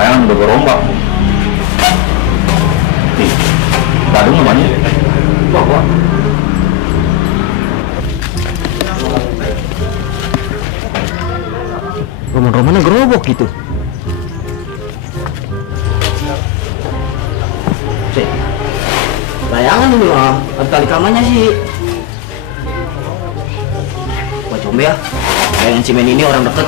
layangan udah berombak. Nih, gadungnya banyak. Wah. Roman-romannya gerobok gitu. Cek, layangan dulu ah, tali kamarnya sih. Wah combe ya, layangan Cimen ini orang deket.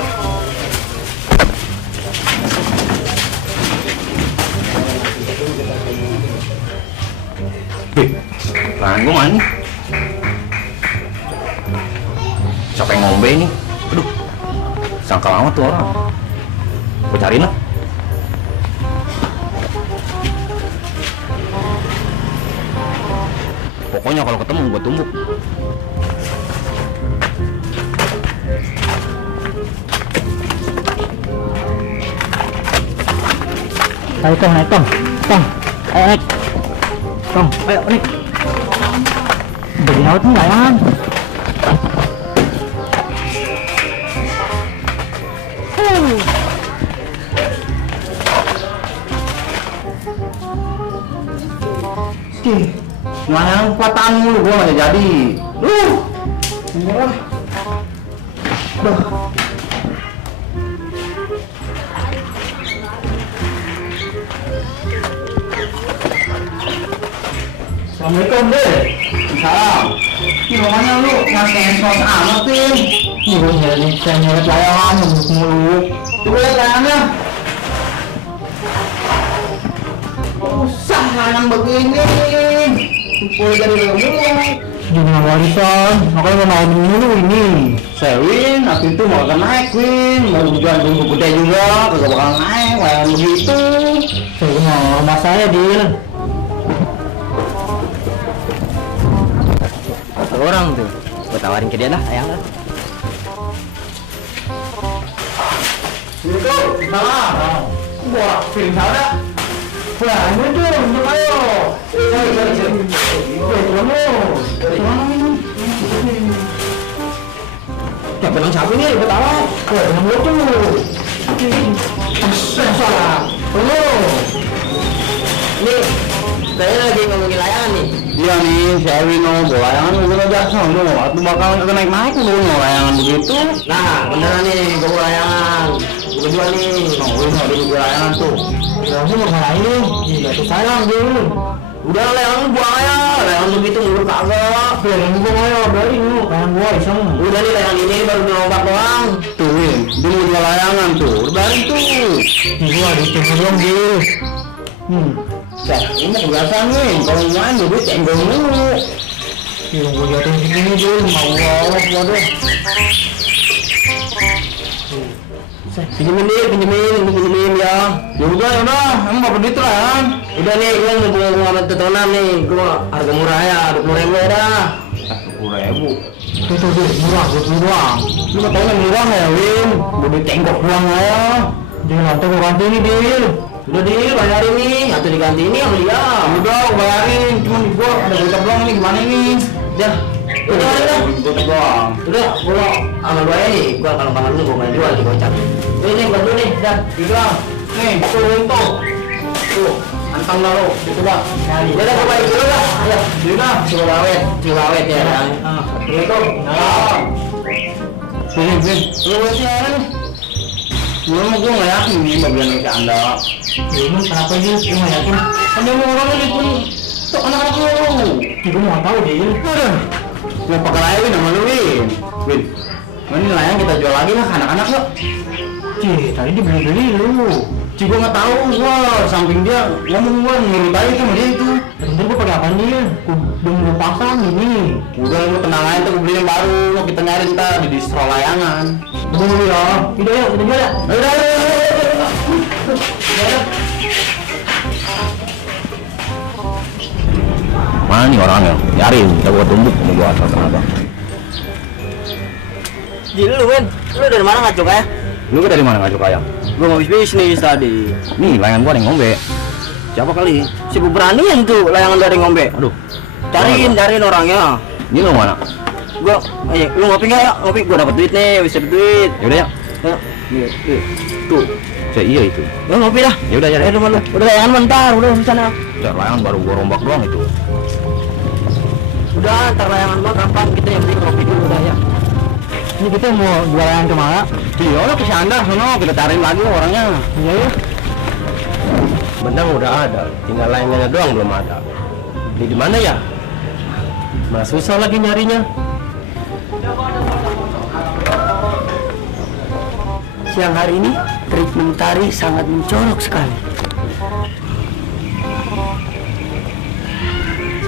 Layangan gue mana? Siapa yang ngombe ini? Aduh, sangka amat tuh orang. Gue cariin lah. Pokoknya kalau ketemu gue tumbuk. Ayo Tong, naik Tong. Tong, ayo naik. Tong, ayo naik. Udah di laut nih layangan. Layangan patah mulu, gue gak jadi. Enggak. Assalamualaikum, deh. Salam. Gimana lu? Ngasih sos amat sih. Saya nyeret layangan, mulu. Coba lihat layangannya. Usah layangan begini. Boleh jadi dulu. Dunia warisan, makanya mau naik dulu ini. Saya Win, waktu itu mau naik Win, mau jual bumbu gede juga, kagak bakal naik, layangan begitu. Saya mau rumah saya, Dil. Satu orang tuh, gue tawarin ke dia lah, ayang lah. Itu, salah. Wah, film salah. Wah, ini tuh, untuk ayo. Ya benang sapi nih, gue tahu. Wah, benang gue tuh. Salah. Ini, saya lagi ngomongin layangan nih. Iya nih, si Erwin bawa layangan udah biasa lu, waktu bakal naik lu layangan begitu. Nah, beneran nih, gue bawa layangan. Gue jual nih. Lu mau di layangan tuh. Ya, aku mau ngalahin nih. Iya, tuh sayang, Dil. Udah layangan buang aja, layangan begitu ngurut kagak. Layangan buang aja, biarin lu. Layangan gua iseng. Udah nih layangan ini baru dilompat doang. Tuh Win, dia mau jual layangan tuh, udah tuh. Gua ditunggu dong, Dil. Ini kebiasaan Win, kalau main gue cenggol mulu. Yang gua jatuhin segini, Dil. Mau gua deh. Pinjemin ya. Ya udah, emang bapak duit lah kan? Udah nih, gua mau ngamet tetenan nih. Gua harga murah ya, 20.000 ya dah. 10.000. Tuh, murah, 20 doang. Lu gak tau yang murah ya Win? Gue duit cenggok doang ya. Jangan nanti gua ganti nih, Dil. Udah, Dil, bayarin nih. Atau diganti ini sama dia. Udah, gue bayarin. Cuman gue ada gocap doang nih, gimana nih? Udah, Gocap doang. Udah, gua sama gua nih. Gua kalau kangen lu gua main jual di gocap. Ini bantu nih, dah. Tiga. Nih, tuh. Tuh, antang dah lo. Itu dah. Ya udah, gua balik dulu dah. Ayo. Udah. Ciwawet ya kan. Assalamualaikum. Sini, lu sih nih. Gue gak yakin nih bagian dari Anda. Emang kenapa sih? Lu nggak yakin? Kan dia mau orang ini pun tuh anak-anak lu. Gua mau tahu deh. Aduh. Mau pakai layan sama lu, Win. Ini layan kita jual lagi lah ke anak-anak yuk. Cih, tadi dibeli lu. Cih, gue gak tahu gua samping dia ngomong gua nurut aja sama dia itu. Bentar gua pakai apaan dia? Udah mau pasang ini. Udah lu tenang aja tuh, gue beli yang baru. Mau kita nyari ntar di distro layangan. Dulu ya. Udah ya, kita jual ya. Udah. Mana nih orangnya? Nyari, kita buat tumbuk mau buat apa? Jadi lu, Win. Lu dari mana ngacuk ya? Lu dari mana ngajak ayam? Gua mau bisnis tadi. Nih layangan gua ada yang ngombe. Siapa kali? Si beranian tuh layangan dari ngombe. Aduh. Cariin orangnya. Ini lu mana? Gua, lu ngopi nggak ya? Ngopi, gua dapat duit nih, bisa dapet duit. Ya udah ya. Ya, nih, tuh. Saya iya itu. Lu ngopi dah. Ya udah ya. Rumah lu. Udah layangan bentar, udah di sana. Ya layangan baru gua rombak doang itu. Udah, ntar layangan mah gampang, kita yang penting ngopi dulu udah ya. Ini kita mau jual layangan kemana? Iya, lo ke sana sono kita cariin lagi orangnya. Iya ya. Benang udah ada, tinggal layangannya doang belum ada. Di mana ya? Mas susah lagi nyarinya. Siang hari ini terik mentari sangat mencolok sekali.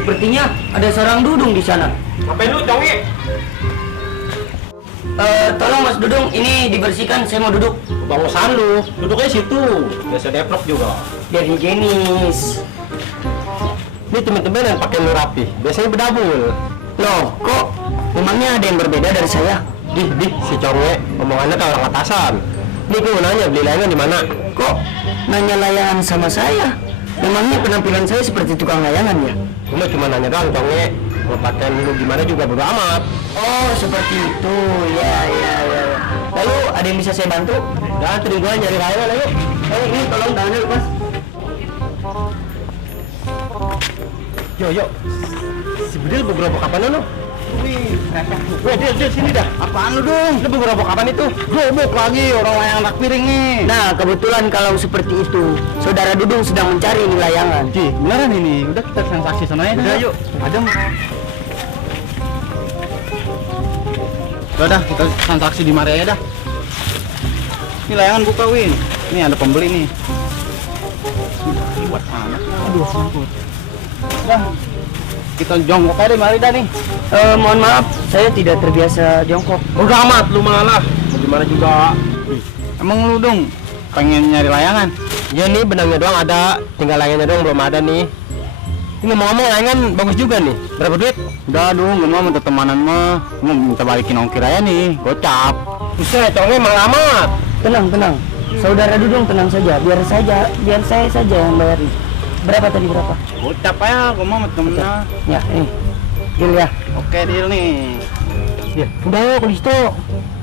Sepertinya ada seorang Dudung di sana. Ngapain lu, Congi? Tolong Mas Dudung, ini dibersihkan, saya mau duduk. Bangusan lu, duduknya situ. Biasa deprok juga. Biar higienis. Ini temen-temen yang pakai lu rapi, biasanya berdabul. Loh, kok memangnya ada yang berbeda dari saya? Si Congi, omongannya kayak orang atasan. Nih gue mau nanya, beli layangan di mana? Kok nanya layangan sama saya? Memangnya penampilan saya seperti tukang layangan ya? Gue cuma nanya doang, Congi. Mau pakaian lu gimana juga bodo amat. Oh, seperti itu. Ya. Lalu ada yang bisa saya bantu? Udah, anterin gue nyari layangan, ayo. Ini tolong tangannya lepas. Yo. Si Bedil beberapa kapan lu? Wih, repot. Dia sini dah. Apaan lu dong? Lu beberapa kapan itu? Gobek lagi orang layangan rak piring nih. Nah, kebetulan kalau seperti itu, Saudara Dudung sedang mencari ini layangan. Ci, beneran ini. Udah kita transaksi sana aja. Udah, yuk. Adem. Udah, kita transaksi di mari aja dah. Ini layangan buka, Win. Ini ada pembeli nih. Buat anak. Aduh, ampun. Dah. Kita jongkok aja mari dah nih. Mohon maaf, saya tidak terbiasa jongkok. Bodo amat lu malah. Gimana juga. Emang lu dong pengen nyari layangan? Ya nih benangnya doang ada, tinggal layangannya doang belum ada nih. Ini ngomong-ngomong layangan bagus juga nih. Berapa duit? Udah dong, gue mau minta temanan mah. Gue mau minta balikin ongkir aja nih. Gocap. Buset, Congi emang lama. Tenang. Saudara Dudung tenang saja, biar saya saja yang bayarin. Berapa tadi berapa? Gocap aja, gue mau minta temennya. Ya, ini. Deal ya. Oke, deal nih. Ya, udah yuk, Listo.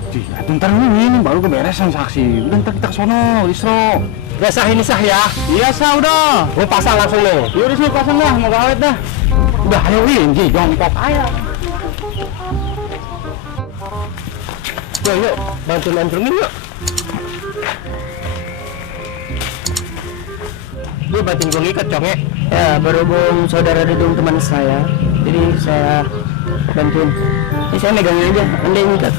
Cih, bentar ini baru gue beres transaksi. Udah ntar kita ke sono, Listro. Ya sah ini sah ya. Iya sah udah. Gue pasang langsung nih. Yaudah sih pasang dah, mau gawet dah. Udah ayo Win, Ji, jongkok aja. Yuk, bantuin anjungin yuk. Lu bantuin gue ngikat, Congi. Ya, berhubung Saudara Dudung teman saya, jadi saya bantuin. Ini saya megangin aja, Anda yang ikat.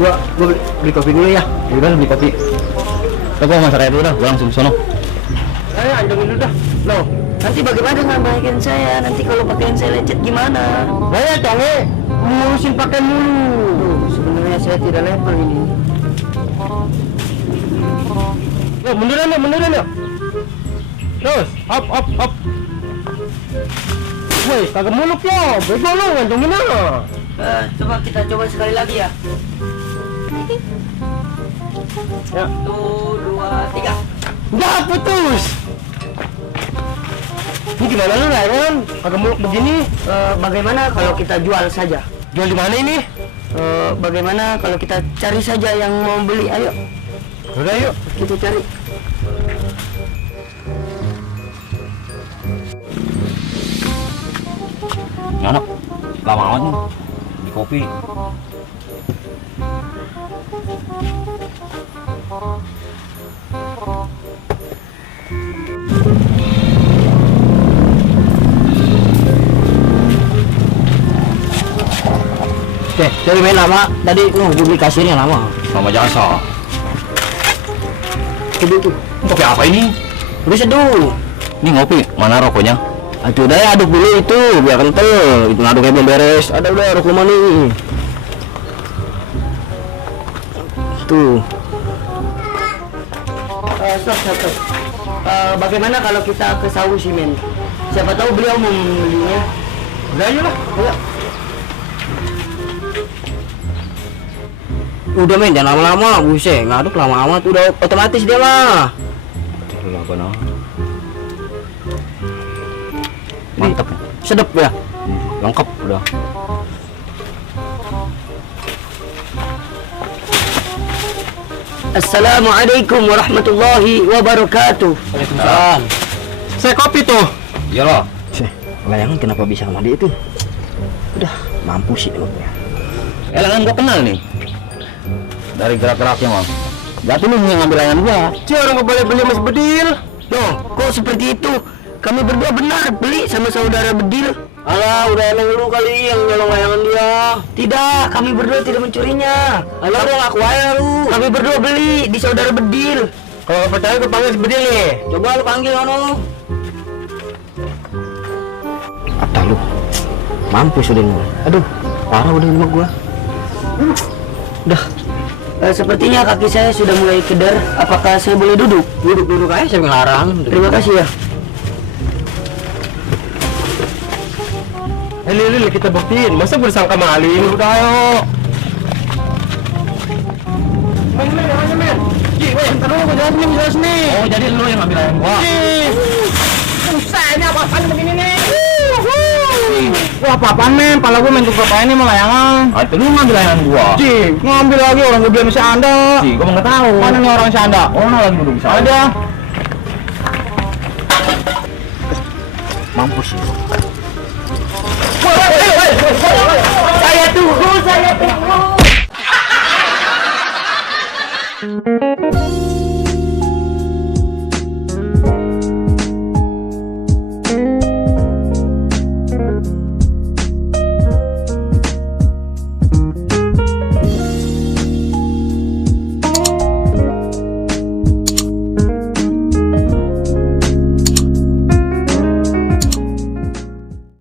Gua beli kopi dulu ya. Udah beli kopi. Udah gua masak aja dulu dah, gua langsung ke sono. Ayo anjungin dulu dah. Loh, nanti bagaimana dengan pakaian saya? Nanti kalau pakaian saya lecet gimana? Banyak, Congi. Ngurusin pakaian mulu. Sebenarnya saya tidak level ini. Yuk, munduran yuk. Terus, hop. Woi, kagak muluk yo. Bego lu, ngantongin aja. Coba kita coba sekali lagi ya. Ya. 1, 2, 3. Udah putus. Ini gimana lu layangan? Kagak muluk begini. Bagaimana kalau kita jual saja? Jual di mana ini? Bagaimana kalau kita cari saja yang mau beli? Ayo, Udah yuk. kita cari. Anak, lama amat nih di kopi. Jadi main lama. Tadi hubungi kasirnya lama. Nama jasa. Coba itu. Kopi apa ini? Bisa dulu. Ini ngopi, mana rokoknya? Aduh, udah ya, aduk dulu itu biar kental. Itu ngaduknya belum beres. Ada udah rokok mana nih? Tuh. Stop. Bagaimana kalau kita ke Sawu Simen? Siapa tahu beliau mau membelinya. Udah yuk lah. Ayo. Udah men, jangan lama-lama, buset, ngaduk lama amat, udah otomatis dia mah. Mantep. Sedep ya. Lengkap udah. Assalamualaikum warahmatullahi wabarakatuh. Waalaikumsalam. Saya kopi tuh. Iya loh. Layangan kenapa bisa sama dia itu? Udah mampus sih emangnya. Layangan gua kenal nih. Dari gerak-geraknya mah. Berarti lu yang ngambil layangan gua. Orang nggak boleh beli Mas Bedil. Loh, kok seperti itu? Kami berdua benar beli sama saudara Bedil. Alah, udah emang lu kali yang nyolong layangan dia. Tidak, kami berdua tidak mencurinya. Alah, udah ngaku aja lu. Kami berdua beli di saudara Bedil. Kalau nggak percaya gue panggil si Bedil nih. Coba lu panggil ono. Apa lu? Mampus udah lu. Aduh, parah udah sama gua. Udah. Sepertinya kaki saya sudah mulai keder. Apakah saya boleh duduk? Duduk aja, saya ngelarang. Terima kasih ya. Lili, kita buktiin. Masa bersangka maling? Udah ayo. Men. Ji, weh, ntar dulu, gue jelas nih. Oh, jadi lu yang ngambil layangan gua. Susah ini apa-apaan begini nih. Wah, apaan men? Pala gua main tuker ini mau layangan. Ah, itu lu ngambil layangan gua. Ji, ngambil lagi orang gue bilang si Anda. Ji, gua nggak tahu. Mana nih orang si Anda? Oh, lagi duduk di sana. Ada. Mampus sih. Saya tunggu.